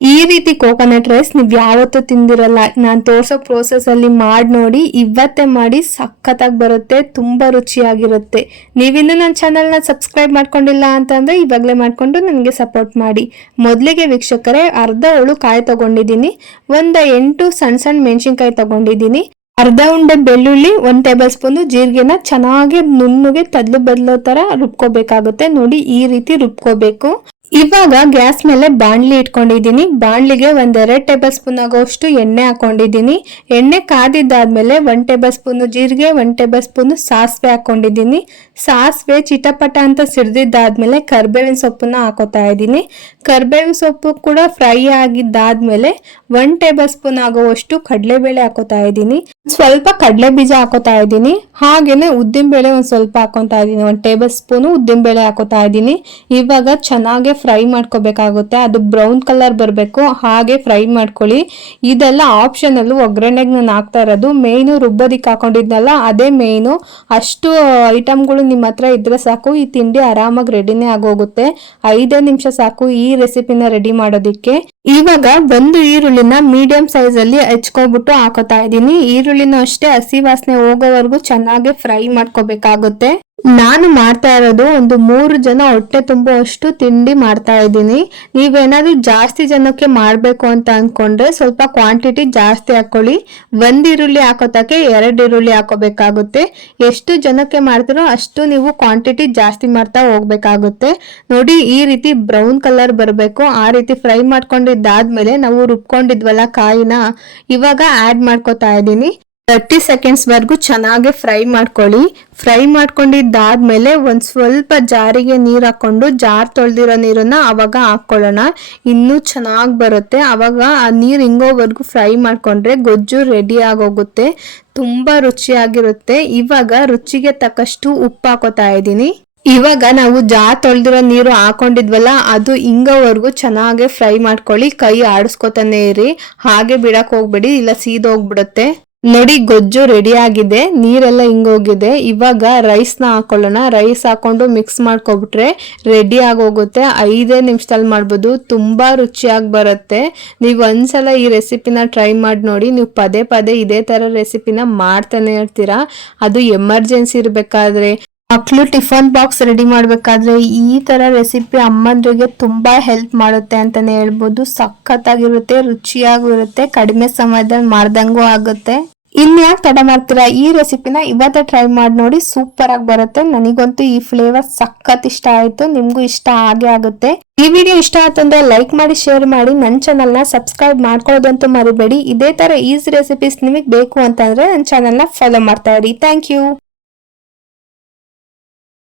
ಈ ರೀತಿ coconut rice ನೀವು ಯಾವತ್ತೂ ತಿಂದಿರಲ್ಲ. ನಾನು ತೋರ್ಸೋ ಪ್ರೋಸೆಸ್ ಅಲ್ಲಿ ಮಾಡಿ ನೋಡಿ, ಇವತ್ತೇ ಮಾಡಿ, ಸಖತ್ತಾಗಿ ಬರುತ್ತೆ, ತುಂಬಾ ರುಚಿಯಾಗಿರುತ್ತೆ. ನೀವಿನ್ನೂ ನನ್ನ ಚಾನಲ್ನ ಸಬ್ಸ್ಕ್ರೈಬ್ ಮಾಡ್ಕೊಂಡಿಲ್ಲ ಅಂತಂದ್ರೆ ಇವಾಗಲೇ ಮಾಡ್ಕೊಂಡು ನನಗೆ ಸಪೋರ್ಟ್ ಮಾಡಿ. ಮೊದಲಿಗೆ ವೀಕ್ಷಕರೇ, ಅರ್ಧ ಹೋಳು ಕಾಯಿ ತಗೊಂಡಿದ್ದೀನಿ, 8 ಸಣ್ಣ ಸಣ್ಣ ಮೆಣಸಿನ್ಕಾಯಿ ತಗೊಂಡಿದ್ದೀನಿ, ಅರ್ಧ ಉಂಡೆ ಬೆಳ್ಳುಳ್ಳಿ, 1 ಟೇಬಲ್ ಸ್ಪೂನ್ ಜೀರಿಗೆನ ಚೆನ್ನಾಗಿ ನುಣ್ಣಗೆ ತದ್ಲು ಬದಲೋ ತರ ರುಬ್ಕೋಬೇಕಾಗುತ್ತೆ. ನೋಡಿ, ಈ ರೀತಿ ರುಬ್ಕೋಬೇಕು. ಇವಾಗ ಗ್ಯಾಸ್ ಮೇಲೆ ಬಾಣ್ಲಿ ಇಟ್ಕೊಂಡಿದ್ದೀನಿ. ಬಾಣ್ಲಿಗೆ 2 ಟೇಬಲ್ ಸ್ಪೂನ್ ಆಗೋಷ್ಟು ಎಣ್ಣೆ ಹಾಕೊಂಡಿದ್ದೀನಿ. ಎಣ್ಣೆ ಕಾದಿದ್ದಾದ್ಮೇಲೆ 1 ಟೇಬಲ್ ಸ್ಪೂನ್ ಜೀರಿಗೆ, 1 ಟೇಬಲ್ ಸ್ಪೂನ್ ಸಾಸಿವೆ ಹಾಕೊಂಡಿದ್ದೀನಿ. ಸಾಸಿವೆ ಚಿಟಪಟ ಅಂತ ಸಿಡ್ದಿದ್ದಾದ್ಮೇಲೆ ಕರ್ಬೇವಿನ ಸೊಪ್ಪನ್ನ ಹಾಕೋತಾ ಇದ್ದೀನಿ. ಕರ್ಬೇವಿನ ಸೊಪ್ಪು ಕೂಡ ಫ್ರೈ ಆಗಿದ್ದಾದ್ಮೇಲೆ 1 ಟೇಬಲ್ ಸ್ಪೂನ್ ಆಗುವಷ್ಟು ಕಡಲೆಬೇಳೆ ಹಾಕೋತಾ ಇದ್ದೀನಿ. ಸ್ವಲ್ಪ ಕಡಲೆ ಬೀಜ ಹಾಕೋತಾ ಇದ್ದೀನಿ. ಹಾಗೇನೆ ಉದ್ದಿನ ಬೇಳೆ ಒಂದ್ ಸ್ವಲ್ಪ ಹಾಕೋತಾ ಇದ್ದೀನಿ. 1 ಟೇಬಲ್ ಸ್ಪೂನ್ ಉದ್ದಿನ ಬೇಳೆ ಹಾಕೋತಾ ಇದ್ದೀನಿ. ಇವಾಗ ಚೆನ್ನಾಗಿ ಫ್ರೈ ಮಾಡ್ಕೋಬೇಕಾಗುತ್ತೆ. ಅದು ಬ್ರೌನ್ ಕಲರ್ ಬರಬೇಕು, ಹಾಗೆ ಫ್ರೈ ಮಾಡ್ಕೊಳ್ಳಿ. ಇದೆಲ್ಲ ಆಪ್ಷನಲ್, ಒಗ್ಗರಣೆಗೆ ನಾನು ಹಾಕ್ತಾ ಇರೋದು. ಮೇಯ್ನು ರುಬ್ಬೋದಿಕ್ಕೆ ಹಾಕೊಂಡಿದ್ನಲ್ಲ, ಅದೇ ಮೇಯ್ನು. ಅಷ್ಟು ಐಟಮ್ಗಳು ನಿಮ್ಮ ಹತ್ರ ಇದ್ರೆ ಸಾಕು, ಈ ತಿಂಡಿ ಆರಾಮಾಗಿ ರೆಡಿನೇ ಆಗೋಗುತ್ತೆ. 5 ನಿಮಿಷ ಸಾಕು ಈ ರೆಸಿಪಿನ ರೆಡಿ ಮಾಡೋದಿಕ್ಕೆ. ಇವಾಗ 1 ಈರುಳ್ಳಿನ ಮೀಡಿಯಂ ಸೈಜ್ ಅಲ್ಲಿ ಹೆಚ್ಕೊಬಿಟ್ಟು ಹಾಕೋತಾ ಇದ್ದೀನಿ. ಈರುಳ್ಳಿನ ಅಷ್ಟೇ ಹಸಿ ವಾಸನೆ ಹೋಗೋವರೆಗೂ ಚೆನ್ನಾಗಿ ಫ್ರೈ ಮಾಡ್ಕೋಬೇಕಾಗುತ್ತೆ. ನಾನು ಮಾಡ್ತಾ ಇರೋದು ಒಂದು 3 ಜನ ಹೊಟ್ಟೆ ತುಂಬುವಷ್ಟು ತಿಂಡಿ ಮಾಡ್ತಾ ಇದ್ದೀನಿ. ನೀವೇನಾದ್ರೂ ಜಾಸ್ತಿ ಜನಕ್ಕೆ ಮಾಡ್ಬೇಕು ಅಂತ ಅನ್ಕೊಂಡ್ರೆ ಸ್ವಲ್ಪ ಕ್ವಾಂಟಿಟಿ ಜಾಸ್ತಿ ಹಾಕೊಳ್ಳಿ. 1 ಈರುಳ್ಳಿ ಹಾಕೋತಕ್ಕೆ 2 ಈರುಳ್ಳಿ ಹಾಕೋಬೇಕಾಗುತ್ತೆ. ಎಷ್ಟು ಜನಕ್ಕೆ ಮಾಡ್ತಿರೋ ಅಷ್ಟು ನೀವು ಕ್ವಾಂಟಿಟಿ ಜಾಸ್ತಿ ಮಾಡ್ತಾ ಹೋಗ್ಬೇಕಾಗುತ್ತೆ. ನೋಡಿ, ಈ ರೀತಿ ಬ್ರೌನ್ ಕಲರ್ ಬರಬೇಕು. ಆ ರೀತಿ ಫ್ರೈ ಮಾಡ್ಕೊಂಡಿದ್ದಾದ್ಮೇಲೆ ನಾವು ರುಬ್ಕೊಂಡಿದ್ವಲ್ಲ ಕಾಯಿನ, ಇವಾಗ ಆಡ್ ಮಾಡ್ಕೋತಾ ಇದ್ದೀನಿ. 30 ಸೆಕೆಂಡ್ಸ್ ವರೆಗೂ ಚೆನ್ನಾಗಿ ಫ್ರೈ ಮಾಡ್ಕೊಳ್ಳಿ. ಫ್ರೈ ಮಾಡ್ಕೊಂಡಿದ್ದಾದ್ಮೇಲೆ ಒಂದ್ ಸ್ವಲ್ಪ ಜಾರಿಗೆ ನೀರ್ ಹಾಕೊಂಡು, ಜಾರ್ ತೊಳ್ದಿರೋ ನೀರನ್ನ ಅವಾಗ ಹಾಕೊಳ್ಳೋಣ, ಇನ್ನೂ ಚೆನ್ನಾಗಿ ಬರುತ್ತೆ. ಅವಾಗ ಆ ನೀರ್ ಹಿಂಗೋವರೆಗೂ ಫ್ರೈ ಮಾಡ್ಕೊಂಡ್ರೆ ಗೊಜ್ಜು ರೆಡಿ ಆಗೋಗುತ್ತೆ, ತುಂಬಾ ರುಚಿಯಾಗಿರುತ್ತೆ. ಇವಾಗ ರುಚಿಗೆ ತಕ್ಕಷ್ಟು ಉಪ್ಪು ಹಾಕೋತಾ ಇದ್ದೀನಿ. ಇವಾಗ ನಾವು ಜಾರ್ ತೊಳ್ದಿರೋ ನೀರು ಹಾಕೊಂಡಿದ್ವಲ್ಲ, ಅದು ಹಿಂಗೋವರೆಗೂ ಚೆನ್ನಾಗಿ ಫ್ರೈ ಮಾಡ್ಕೊಳ್ಳಿ. ಕೈ ಆಡಿಸ್ಕೊತಾನೆ ಇರಿ, ಹಾಗೆ ಬಿಡಕ್ ಹೋಗ್ಬೇಡಿ, ಇಲ್ಲ ಸೀದೋಗ್ಬಿಡುತ್ತೆ. ನೋಡಿ, ಗೊಜ್ಜು ರೆಡಿ ಆಗಿದೆ, ನೀರೆಲ್ಲ ಹಿಂಗೋಗಿದೆ. ಇವಾಗ ರೈಸ್ನ ಹಾಕೊಳ್ಳೋಣ. ರೈಸ್ ಹಾಕೊಂಡು ಮಿಕ್ಸ್ ಮಾಡ್ಕೊಬಿಟ್ರೆ ರೆಡಿ ಆಗೋಗುತ್ತೆ. 5 ನಿಮಿಷದಲ್ಲಿ ಮಾಡ್ಬೋದು, ತುಂಬಾ ರುಚಿಯಾಗಿ ಬರುತ್ತೆ. ನೀವು ಒಂದ್ಸಲ ಈ ರೆಸಿಪಿನ ಟ್ರೈ ಮಾಡಿ ನೋಡಿ. ನೀವು ಪದೇ ಪದೇ ಇದೇ ತರ ರೆಸಿಪಿನ ಮಾಡ್ತಾನೆ ಇರ್ತೀರಾ. ಅದು ಎಮರ್ಜೆನ್ಸಿ ಇರ್ಬೇಕಾದ್ರೆ, ಮಕ್ಕಳು ಟಿಫನ್ ಬಾಕ್ಸ್ ರೆಡಿ ಮಾಡ್ಬೇಕಾದ್ರೆ ಈ ತರ ರೆಸಿಪಿ ಅಮ್ಮಂದ್ರಿಗೆ ತುಂಬಾ ಹೆಲ್ಪ್ ಮಾಡುತ್ತೆ ಅಂತಾನೆ ಹೇಳ್ಬೋದು. ಸಖತ್ತಾಗಿರುತ್ತೆ, ರುಚಿಯಾಗಿರುತ್ತೆ, ಕಡಿಮೆ ಸಮಯದಲ್ಲಿ ಮಾಡ್ದಂಗೂ ಆಗುತ್ತೆ. ಇನ್ಯಾಕೆ ತಡ ಮಾಡ್ತೀರಾ, ಈ ರೆಸಿಪಿನ ಇವತ್ತೇ ಟ್ರೈ ಮಾಡಿ ನೋಡಿ, ಸೂಪರ್ ಆಗಿ ಬರುತ್ತೆ. ನನಗಂತೂ ಈ ಫ್ಲೇವರ್ ಸಖತ್ ಇಷ್ಟ ಆಯ್ತು, ನಿಮ್ಗೂ ಇಷ್ಟ ಆಗೇ ಆಗುತ್ತೆ. ಈ ವಿಡಿಯೋ ಇಷ್ಟ ಆಯ್ತಂದ್ರೆ ಲೈಕ್ ಮಾಡಿ, ಶೇರ್ ಮಾಡಿ, ನನ್ನ ಚಾನಲ್ನ ಸಬ್ಸ್ಕ್ರೈಬ್ ಮಾಡ್ಕೊಳ್ಳೋದಂತೂ ಮರಿಬೇಡಿ. ಇದೇ ತರ ಈಸಿ ರೆಸಿಪೀಸ್ ನಿಮಗೆ ಬೇಕು ಅಂತಂದ್ರೆ ನನ್ನ ಚಾನಲ್ನ ಫಾಲೋ ಮಾಡ್ತಾ ಇರಿ. Thank you.